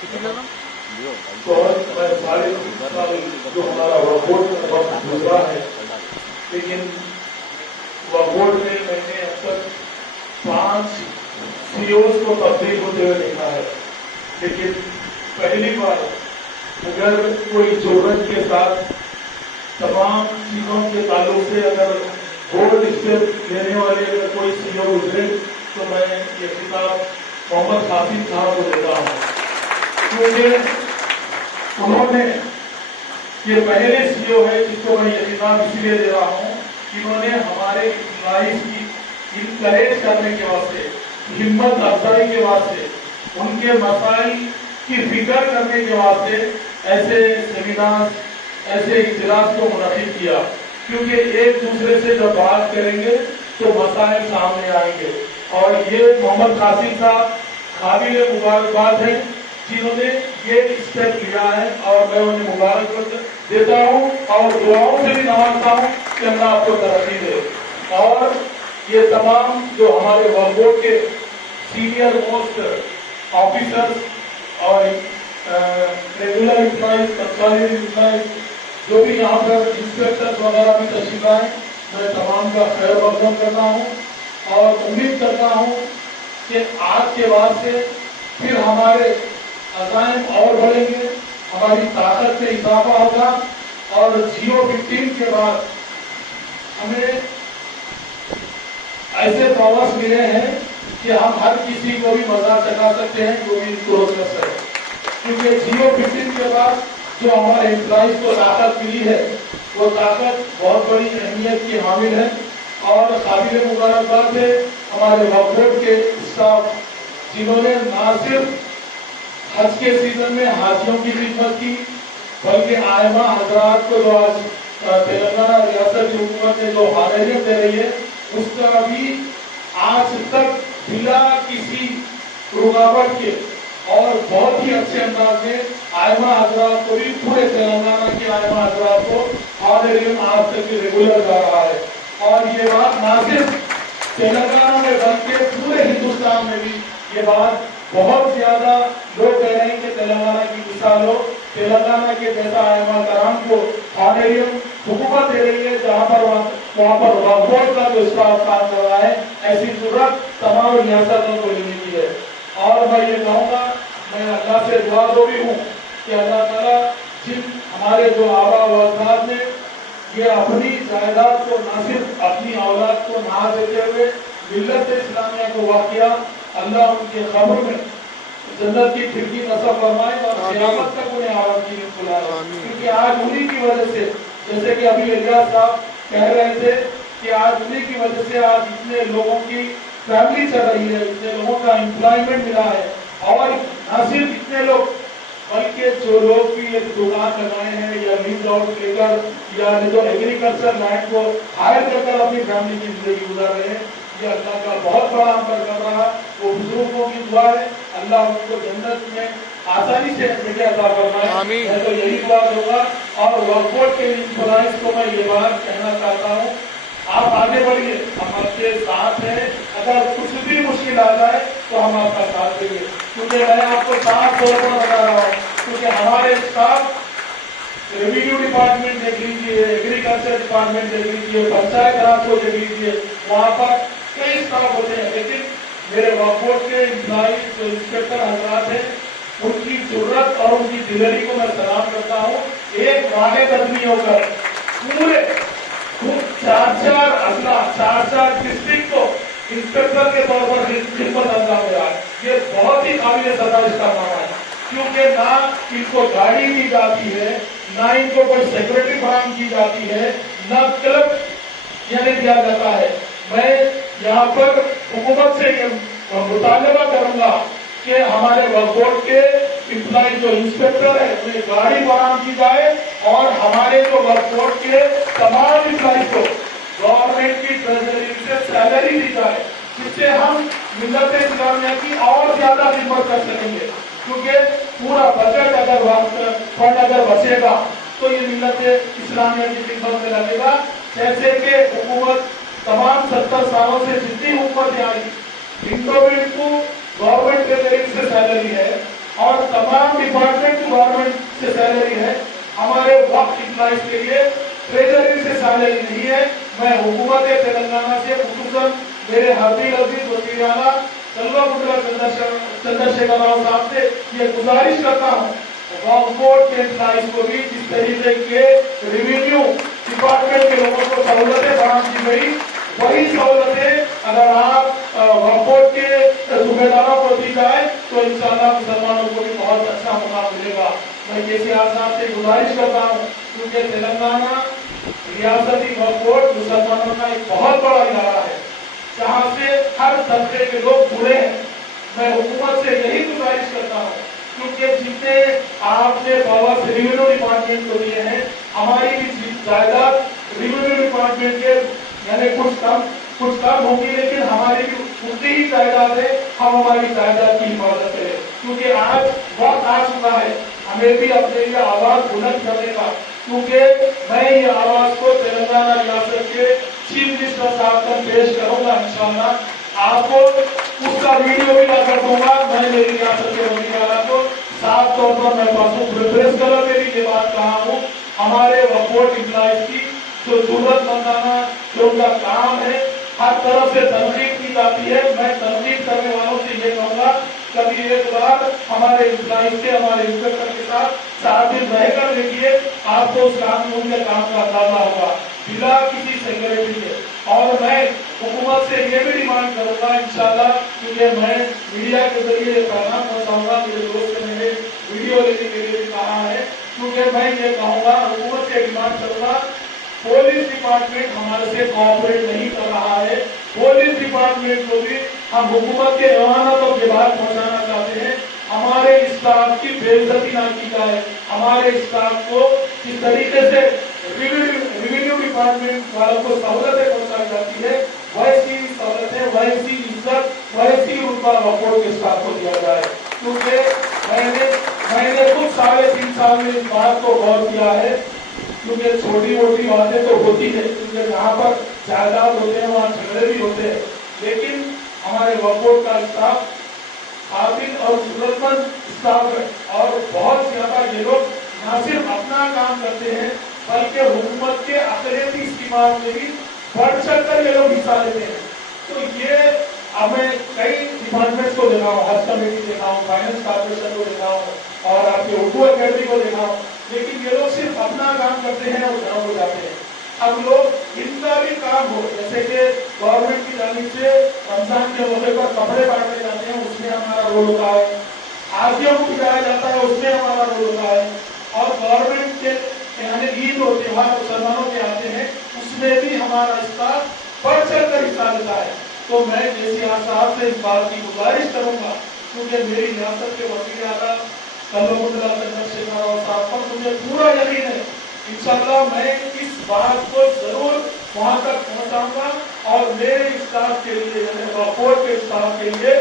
تو میں سارے جو ہمارا وقت گزرا ہے، لیکن وقت میں نے اب تک 5 CEOs کو تبدیل ہوتے ہوئے دیکھا ہے، لیکن پہلی بار اگر کوئی ضرورت کے ساتھ تمام چیزوں کے تعلق سے اگر گولڈ اسٹیپ لینے والے اگر کوئی CEO گزرے تو میں یہ خطاب محمد قاسم صاحب کو دیتا ہوں، کیونکہ انہوں نے یہ پہلے CEO ہے جس کو میں یہ خطاب اس لیے دے رہا ہوں کہ انہوں نے ہمارے امپلائیز کی انکریج کرنے کے واسطے، ہمت افزائی کے واسطے، ان کے مسائل کی فکر کرنے کے واسطے ایسے سیمینار، ایسے اجلاس کو منعقد کیا، کیونکہ ایک دوسرے سے جب بات کریں گے تو مسائل سامنے آئیں گے۔ اور یہ محمد قاسم صاحب قابل مبارکباد ہیں جنہوں نے یہ اسٹیپ لیا ہے، اور میں انہیں مبارکباد دیتا ہوں اور دعاؤں سے بھی نوازتا ہوں کہ اللہ آپ کو ترقی دے۔ اور یہ تمام جو ہمارے ورک بورڈ کے سینئر موسٹ آفیسرز اور ریگولر امپلائیز، کنسالٹیڈ امپلائیز، جو بھی یہاں پر انسپیکٹر وغیرہ بھی تشریف لائے، میں تمام کا خیر مقدم کرتا ہوں اور امید کرتا ہوں کہ آج کے بعد سے پھر ہمارے عزائم اور بڑھیں گے، ہماری طاقت میں اضافہ ہوگا، اور جیو 15 کے بعد ہمیں ایسے پاورز ملے ہیں کہ ہم ہر کسی کو بھی مزاق چکا سکتے ہیں جو بھی پروسیس ہے، کیونکہ جیو 15 کے بعد جو ہمارے امپلائیز کو طاقت ملی ہے وہ طاقت بہت بڑی اہمیت کی حامل ہے، اور قابل مبارکباد ہے ہمارے ورک بورڈ کے اسٹاف جنہوں نے نہ صرف حج کے سیزن میں حاجیوں کی خدمت کی، بلکہ آئمہ حضرات کو جو آج تلنگانہ ریاست کی حکومت نے جو حاضریت دے رہی ہے اس کا بھی آج تک بلا کسی رکاوٹ کے اور بہت ہی اچھے انداز میں آئمہ حضرات کو بھی، پورے تلنگانہ کے آئمہ حضرات کو حاضریت آج تک ریگولر جا رہا ہے۔ اور یہ بات نہ صرف تلنگانہ میں بلکہ پورے ہندوستان میں بھی یہ بات بہت زیادہ لوگ کہہ رہے ہیں کہ تلنگانہ کی مثال ہو، تلنگانہ کے جیسا آئمہ کرام کو آنریم حکومت دے رہی ہے جہاں پر وہاں پر ورک بورڈ کا جو اسٹاف کام کر رہا ہے، ایسی ضرورت تمام ریاستوں کو لینے کی ہے۔ اور میں یہ کہوں گا، میں اللہ سے دعا گو بھی ہوں کہ اللہ تعالیٰ جن ہمارے جو آبا و اجداد نے یہ اپنی جائیداد کو نہ صرف اپنی اولاد کو نہ دیتے ہوئے ملت اسلامیہ کو وقف کیا، اللہ ان کے قبر میں جنت کی کھڑکی نصب فرمائے اور قیامت تک انہیں آرام کی نیند دلائے، کیونکہ آج انہی کی وجہ سے، جیسے کہ ابھی الیاس صاحب کہہ رہے تھے کہ آج انہی کی وجہ سے آج اتنے لوگوں کی فیملی چل رہی ہے، اتنے لوگوں کا امپلائمنٹ ملا ہے، اور نہ صرف اتنے لوگ بلکہ جو لوگ بھی ایک دکان لگائے ہیں یا لیز آؤٹ لے کر یا جو ایگریکلچر لینڈ کو ہائر کر کر اپنی فیملی کی زندگی گزار رہے ہیں، یہ اللہ کا بہت بڑا امر کر رہا، وہ بزرگوں کی دعا ہے، اللہ ان کو جنت میں آسانی سے جگہ عطا فرمائے۔ میں تو یہی دعا کروں گا، اور ورک بورڈ کے امپلائیز کو میں یہ بات کہنا چاہتا ہوں، آپ آگے بڑھیے، ہم آپ کے ساتھ ہیں، اگر کچھ بھی مشکل آ جائے تو ہم آپ کا ساتھ دیں گے، کیونکہ میں آپ کو صاف طور پر بتا رہا ہوں، کیونکہ ہمارے اسٹاف ریوینیو ڈپارٹمنٹ دیکھ لیجیے، ایگریکلچر ڈپارٹمنٹ دیکھ لیجیے، پنچایت راج کو دیکھ لیجیے، وہاں پر کئی اسٹاف ہوتے ہیں، لیکن میرے ورک بورڈ کے امپلائیز جو انسپیکٹر حضرات ہیں ان کی ضرورت اور ان کی دلری کو میں سلام کرتا ہوں۔ ایک واحد آدمی ہو کر پورے 4 اضلاع 4 ڈسٹرکٹ کو انسپیکٹر کے طور پر خدمت انجام دے رہا ہے، یہ بہت ہی قابل ستائش کا کام ہے، کیونکہ نہ ان کو گاڑی دی جاتی ہے، نہ ان کو کوئی سیکورٹی فراہم کی جاتی ہے، نہ کلب یعنی دیا جاتا ہے۔ میں یہاں پر حکومت سے مطالبہ کروں گا کہ ہمارے ورک بورڈ کے امپلائی جو انسپیکٹر ہے انہیں گاڑی فراہم کی جائے، اور ہمارے جو ورک بورڈ کے تمام امپلائی کو گورنمنٹ کی ٹریجری سے سیلری دی جائے، جس سے ہم ملت اسلامیہ کی اور زیادہ خدمت کر سکیں گے، کیونکہ پورا بجٹ اگر فنڈ اگر بچے گا تو یہ ملت اسلامیہ کی خدمت میں لگے گا۔ جیسے کہ حکومت تمام 70 سالوں سے جتنی حکومتیں آئی، انڈو کو گورنمنٹ ٹریجری سے سیلری ہے، اور تمام से सैलरी है, हमारे वक्त एम्प्लॉइज के लिए ट्रेजरी से सैलरी नहीं है। मैं हुकूमत तेलंगाना से खुसूसन मेरे हरदील अजीज वजीर आला कल्वाकुंट्ला चंद्रशेखर राव साहब से ये गुजारिश करता हूँ, वक्फ बोर्ड के एम्प्लॉइज को भी जिस तरीके के रेवेन्यू डिपार्टमेंट के लोगों को सहूलतें फराहम की गई, वही सहूलतें अगर आप वक्फ बोर्ड के सूबेदारों को दी जाए तो इंशाअल्लाह मुसलमानों को भी बहुत अच्छा मौका मिलेगा। मैं केसी आजाद से गुजारिश करता हूँ, क्योंकि तेलंगाना रियासती वक्फ बोर्ड मुसलमानों का एक बहुत बड़ा इदारा है, जहाँ से हर तबके के लोग जुड़े हैं। मैं हुकूमत से यही गुजारिश करता हूँ, क्योंकि जितने आपने पावर्स रेवेन्यू डिपार्टमेंट को दिए हैं, हमारी भी जायदाद रेवेन्यू डिपार्टमेंट के यानी कुछ कम होगी, लेकिन हमारी भी उतनी ही जायदाद है, हम हमारी जायदाद की हिफाजत करें, क्योंकि आज वक्त आ चुका है हमें भी अपने लिए आवाज बुलंद करने का। क्योंकि मैं ये आवाज को तेलंगाना रियासत के चीफ मिनिस्टर साहब तक पेश करूंगा इंशाअल्लाह। आपको उसका वीडियो भी ला कर दूंगा। मैं मेरी रियासत के वजीर आला को साफ तौर पर मैं पासों प्रेस कलर में भी ये बात कहा हूँ, हमारे वक्फ बोर्ड एम्प्लॉइज की जो जरूरतमंदाना जो उनका काम है, हर तरफ से तनकीद की जाती है। मैं तनकीद करने वालों से ये कहूँगा, कभी एक बार हमारे एम्प्लॉइज के हमारे इंस्पेक्टर के साथ दिन रहकर देखिए, आपको उस कानून के काम का अंदाजा होगा बिना किसी सिक्योरिटी के। और मैं हुकूमत से ये भी डिमांड करूंगा इंशाअल्लाह, क्योंकि मैं मीडिया के जरिए ये पैगाम पहुंचाऊंगा, मेरे दोस्त ने मेरे वीडियो लेने के लिए भी कहा है, क्योंकि मैं ये कहूँगा हुकूमत से डिमांड करूंगा, पुलिस डिपार्टमेंट हमारे से कोऑपरेट नहीं कर रहा है। पुलिस डिपार्टमेंट को भी हम हुकूमत के रवाना तक ये बात पहुंचाना चाहते हैं, हमारे स्टाफ की बेइज्जती ना की जाए। हमारे स्टाफ को किस तरीके से रेवेन्यू डिपार्टमेंट वालों को सहूलतें पहुंचाई जाती है, वैसी सहूलतें, वैसी इज्जत, वैसी उनका वक्फ बोर्ड के स्टाफ को दिया जाए। क्योंकि मैंने कुछ 3.5 साल में इस बात को गौर किया है, क्योंकि छोटी मोटी बातें तो होती है, क्योंकि जहाँ पर जायदाद होते हैं वहाँ झगड़े भी होते हैं, लेकिन हमारे वक्फ बोर्ड का स्टाफ काबिल और जरूरतमंद स्टाफ है, और बहुत ज्यादा ये लोग न सिर्फ अपना काम करते हैं, बल्कि हुकूमत के अक़लियती इस्तेमाल में भी बढ़ चढ़ कर ये लोग हिस्सा लेते हैं। तो ये अब मैं कई डिपार्टमेंट्स को देखा हूँ, हज कमेटी देखा हूँ, फाइनेंस कॉर्पोरेशन को देखा हूँ, और आपके उर्दू अकेडमी को देखा हूँ, लेकिन ये लोग सिर्फ अपना काम करते हैं और घरों को जाते हैं। अब लोग इनका भी काम हो, जैसे कि गवर्नमेंट की जानिब से रमजान के मौके पर कपड़े बांटे जाते हैं, उसमें हमारा रोल होता है, आरतियों को खिलाया जाता है, उसमें हमारा रोल होता है, और गवर्नमेंट के यानी ईद और त्योहार मुसलमानों के आते हैं, उसमें भी हमारा स्टाफ बढ़ चढ़ कर हिस्सा लेता है। तो मैं केसी साहब से इस बात की गुजारिश करूंगा, क्योंकि मेरी रियासत के वजीर आला कल्वाकुंट्ला चंद्रशेखर राव साहब पर मुझे पूरा यकीन है, इंशाअल्लाह मैं इस बात को जरूर वहां तक पहुंचाऊंगा, और मेरे स्टाफ के लिए वक्फ बोर्ड के स्टाफ के लिए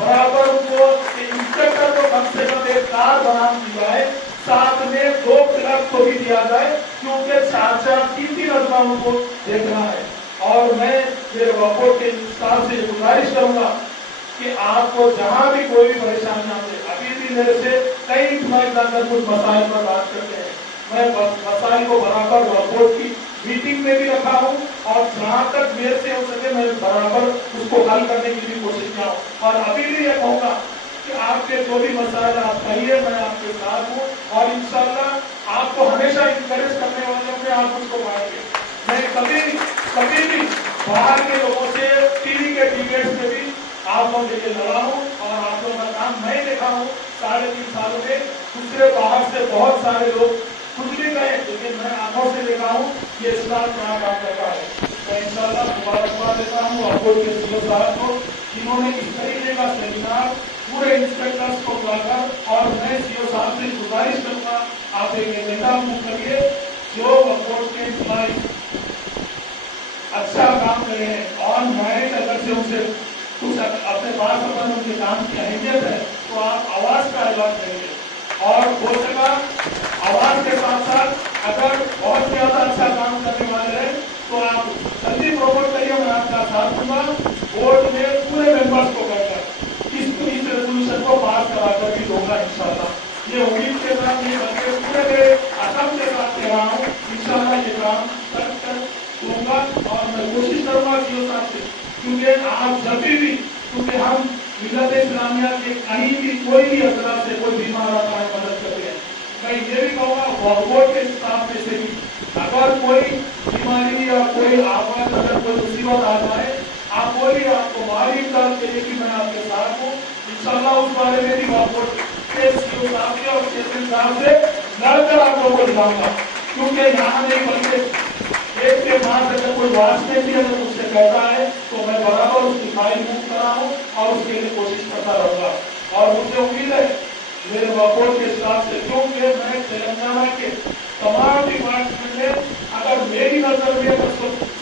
बराबर उनको इंस्पेक्टर को कम से कम एक कार बनाम दी जाए, साथ में 2 क्लर्क को भी दिया जाए, क्योंकि 4-4, 3-3 अजमाओं को देखना है। और मैं मेरे वक्फ बोर्ड के स्टाफ से गुजारिश करूंगा कि आपको जहां भी कोई भी परेशानी आते, अभी भी मेरे से कई एम्प्लॉइज आकर कुछ मसाइल पर बात करते हैं, मैं मसाइल को बराबर वक्फ बोर्ड की मीटिंग में भी रखा हूँ, और जहाँ तक मेरे से हो सके मैं बराबर उसको हल करने की भी कोशिश किया हूँ। और अभी भी ये कहूँगा कि आपके जो भी मसाइल आप कहिए, मैं आपके साथ हूँ, और इंशाअल्लाह आपको हमेशा इंकरेज करने वालों में आप उसको पाएंगे। मैं कभी भी बाहर के लोगों से टीवी के डिबेट्स में भी आप लोगों के लिए लड़ा हूँ, और आप लोगों का काम मैं देखा हूँ 3.5 सालों में। दूसरे बाहर से बहुत सारे लोग कुछ भी कहे, लेकिन मैं आंखों से देखा हूँ ये इस्लाम क्या काम करता है। मैं इंशाअल्लाह मुबारकबाद देता हूँ आपको के सीओ साहब को, जिन्होंने इस तरीके का सेमिनार पूरे इंस्पेक्टर्स को बुलाकर, और मैं सीओ साहब से गुजारिश करूंगा आप एक एजेंडा मूव करिए, जो वक्फ बोर्ड के एम्प्लॉइज अच्छा काम करे हैं, और मैरिट अगर से उनसे कुछ अपने पास अपन उनके काम की अहमियत है, तो आप आवाज का ऐलान करिए, और हो सका आवाज के साथ साथ अगर बहुत ज्यादा अच्छा काम करने वाले हैं तो आप जल्दी प्रमोट करिए, मैं आपका साथ दूंगा। बोर्ड में पूरे मेंबर्स को कहकर इस रेजोल्यूशन को पास कराकर भी दूंगा इंशाअल्लाह। ये उम्मीद के साथ ये बच्चे पूरे मेरे असम के साथ कह रहा हूँ, इंशाल्लाह ये काम कर दूंगा और मैं कोशिश करूंगा जियो साहब से, क्योंकि आप जब भी, क्योंकि हम मिल्लत इस्लामिया के कहीं भी कोई भी असरा से कोई बीमार आता है मदद करते हैं। मैं ये भी कहूँगा वक्फ के हिसाब से भी अगर कोई बीमारी या कोई आफत, अगर कोई मुसीबत आ जाए, आप बोलिए, आपको माली इमदाद के लिए कि मैं आपके साथ हूँ। इंशाल्लाह उस बारे में भी वक्फ के सीओ साहब से और चेयरमैन साहब से लड़कर आप लोगों को दिलाऊंगा, क्योंकि यहाँ नहीं बल्कि एक के बाद अगर कोई वास्ते भी अगर मुझसे कहता है तो मैं बराबर उसकी फाइल मूव करा हूँ और उसके लिए कोशिश करता रहूंगा। और मुझे उम्मीद है मेरे वक्फ के स्टाफ से, क्योंकि मैं तेलंगाना के तमाम डिपार्टमेंट में अगर मेरी नजर में अगर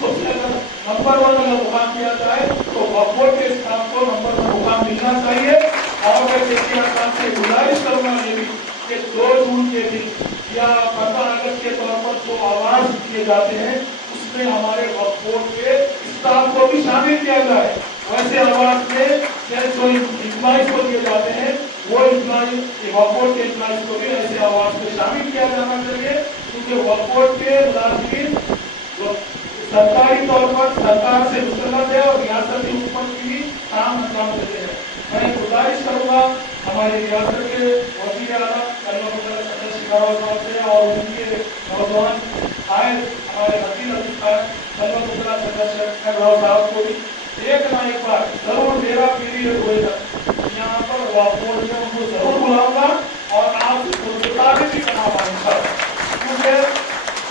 सबसे अगर नंबर 1 अगर मुकाम किया जाए तो वक्फ के स्टाफ को नंबर 1 मुकाम मिलना चाहिए। और मैं केसीआर साहब से गुजारिश करूंगा ये भी कि 2 जून के दिन या 15 अगस्त के तौर पर जो अवार्ड दिए जाते हैं उसमें हमारे वक्फ के स्टाफ को भी शामिल किया जाए। वैसे अवार्ड में जो इम्प्लॉइज को दिए जाते हैं वो इम्प्लॉइज वक्फ के इम्प्लॉइज को भी ऐसे अवार्ड में शामिल किया जाना चाहिए, क्योंकि वक्फ के मुलाजिमीन सरकारी तौर पर सरकार से मुस्तलद है और रियासती हुकूमत की भी काम अंजाम देते हैं। मैं गुजारिश करूंगा हमारी रियासत के वज़ीर आला साहब से और उनके नौजवान आए हमारे वकील साहब को भी एक ना एक बार जरूर मेरा पीरियड होगा यहाँ पर वापस में उनको जरूर बुलाऊंगा और आपसे भी बना पाऊंगा, क्योंकि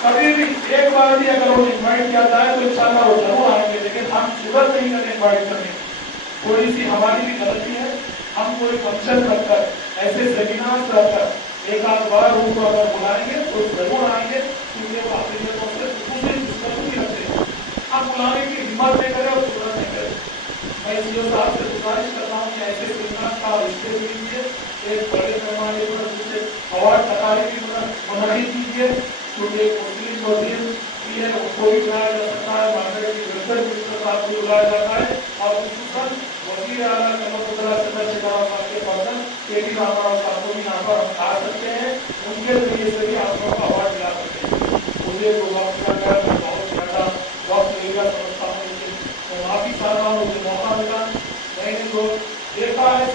कभी भी एक बार भी अगर वो इन्वाइट किया जाए तो इंशाल्लाह वो जरूर आएंगे, लेकिन हम शुगर नहीं करें इन्वाइट करने। थोड़ी सी हमारी भी गलती है, हम कोई फंक्शन रखकर ऐसे सेमिनार रखकर एक आध बार उनको अगर बुलाएंगे तो जरूर आएंगे, क्योंकि वो अपनी जगहों से दूसरी डिस्कशन भी रखते हैं। हम बुलाने की हिम्मत नहीं करें और जरूरत नहीं करें। मैं सीओ साहब से गुजारिश करता हूँ कि ऐसे सेमिनार का रिश्ते लीजिए, एक बड़े पैमाने पर जिससे अवार्ड तकारीब की मुनक़िद कीजिए, क्योंकि मुस्लिम वज़ीर भी है उसको भी बुलाया जा सकता है, माइनॉरिटी वेलफेयर मिनिस्टर साहब को बुलाया जाता है और खुसूसन वज़ीर आला के पर्सन केटी रामाराव साहब को भी यहाँ पर हम आ सकते हैं, उनके जरिए से भी आप लोग अवार्ड दिला सकते हैं। मुझे तो वक्त लगा, मैं बहुत ज़्यादा वक्त लेगा समझता हूँ, लेकिन मैं माफ़ी चाहता हूँ, मुझे मौका मिला। मैंने जो देखा है